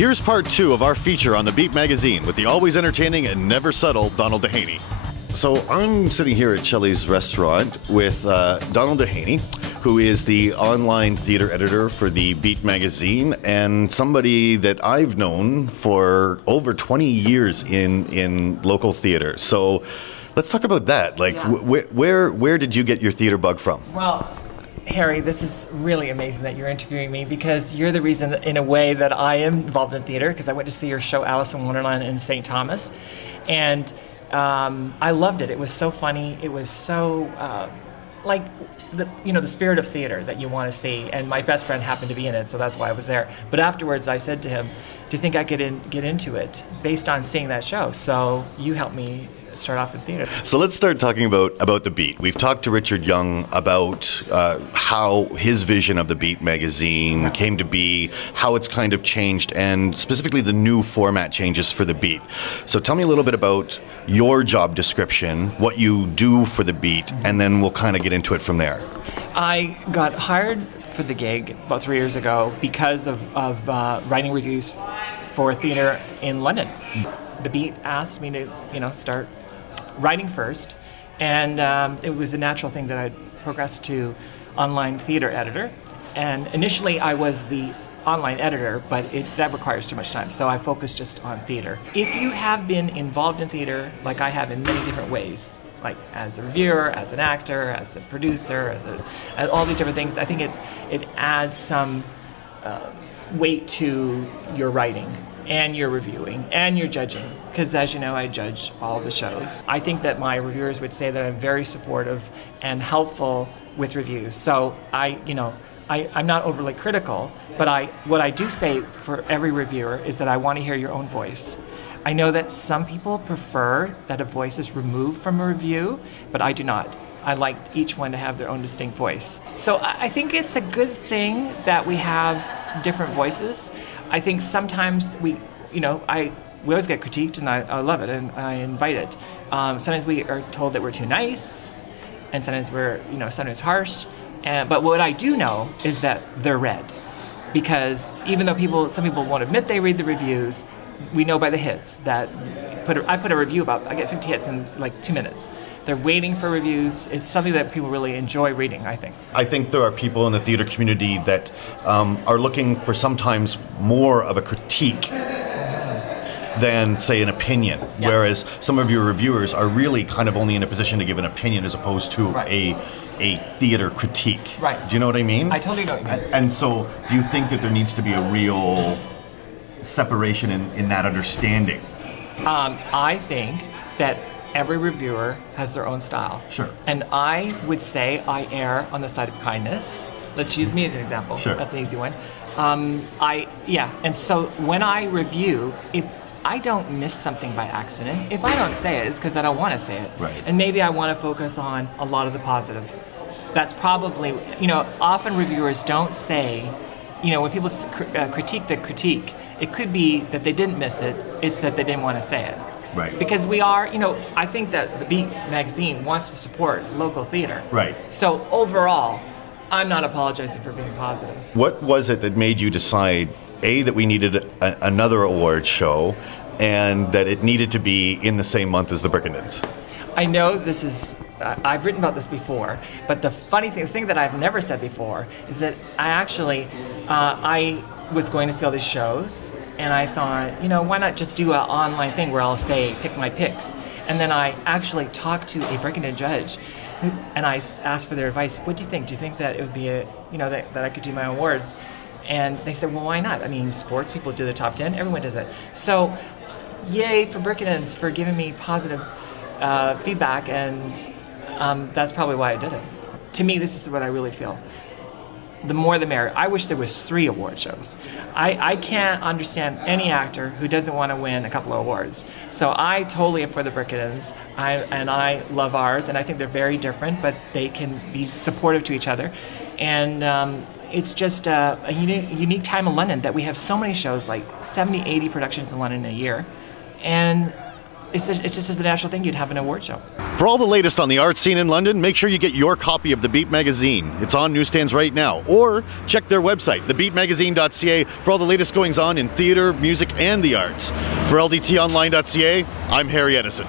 Here's part 2 of our feature on the Beat magazine with the always entertaining and never subtle Donald Dehaney. So I'm sitting here at Shelley's restaurant with Donald Dehaney, who is the online theater editor for the Beat magazine and somebody that I've known for over 20 years in local theater. So let's talk about that. Like, where did you get your theater bug from? Well, Harry, this is really amazing that you're interviewing me because you're the reason, in a way, that I am involved in theater, because I went to see your show Alice in Wonderland in St. Thomas, and I loved it. It was so funny. It was so like the spirit of theater that you want to see. And my best friend happened to be in it, so that's why I was there. But afterwards, I said to him, "Do you think I could get into it based on seeing that show?" So you helped me start off in theater. So let's start talking about the Beat. We've talked to Richard Young about how his vision of the Beat magazine came to be, how it's kind of changed, and specifically the new format changes for the Beat. So tell me a little bit about your job description, what you do for the Beat, and then we'll kind of get into it from there. I got hired for the gig about 3 years ago because of writing reviews for theater in London. The Beat asked me to, start writing first, and it was a natural thing that I'd progress to online theater editor. And initially I was the online editor, but that requires too much time, so I focused just on theater. If you have been involved in theater, like I have in many different ways, like as a reviewer, as an actor, as a producer, as all these different things, I think it adds some weight to your writing and your reviewing and your judging, because as you know, I judge all the shows. I think that my reviewers would say that I'm very supportive and helpful with reviews. So I'm not overly critical, but what I do say for every reviewer is that I want to hear your own voice. I know that some people prefer that a voice is removed from a review, but I do not. I like each one to have their own distinct voice. So I think it's a good thing that we have different voices. I think sometimes we always get critiqued, and I love it, and I invite it. Sometimes we are told that we're too nice, and sometimes we're, sometimes harsh. But what I do know is that they're read, because even though some people won't admit they read the reviews, we know by the hits that I put a review about, I get 50 hits in like 2 minutes. They're waiting for reviews. It's something that people really enjoy reading, I think. I think there are people in the theater community that are looking for sometimes more of a critique than, say, an opinion, whereas some of your reviewers are really kind of only in a position to give an opinion as opposed to a theater critique. Right. Do you know what I mean? I totally know what you mean. And so, do you think that there needs to be a real separation in that understanding? I think that every reviewer has their own style. Sure. And I would say I err on the side of kindness. Let's use me as an example. Sure. That's an easy one. And so when I review, if I don't miss something by accident, if I don't say it, it's because I don't want to say it. Right. And maybe I want to focus on a lot of the positive. That's probably, often reviewers don't say, when people critique the critique, it could be that they didn't miss it, it's that they didn't want to say it. Right. Because we are, I think that the Beat magazine wants to support local theater. Right. So overall, I'm not apologizing for being positive. What was it that made you decide, A, that we needed another award show, and that it needed to be in the same month as the Brickendens? I know this is, I've written about this before, but the thing that I've never said before is that I was going to see all these shows, and I thought, why not just do an online thing where I'll say, pick my picks. And then I actually talked to a Brickenden judge, and I asked for their advice. What do you think? Do you think that it would be that I could do my awards? And they said, well, why not? I mean, sports people do the top 10, everyone does it. So, yay for Brickendens for giving me positive feedback, and that's probably why I did it. To me, this is what I really feel. The more the merrier. I wish there was 3 award shows. I can't understand any actor who doesn't want to win a couple of awards. So I totally am for the Brickendens, and I love ours, and I think they're very different, but they can be supportive to each other. And it's just a unique time in London that we have so many shows, like 70, 80 productions in London a year. And it's just a natural thing you'd have an award show. For all the latest on the art scene in London, make sure you get your copy of The Beat magazine. It's on newsstands right now. Or check their website, thebeatmagazine.ca, for all the latest goings on in theatre, music, and the arts. For LDTonline.ca, I'm Harry Edison.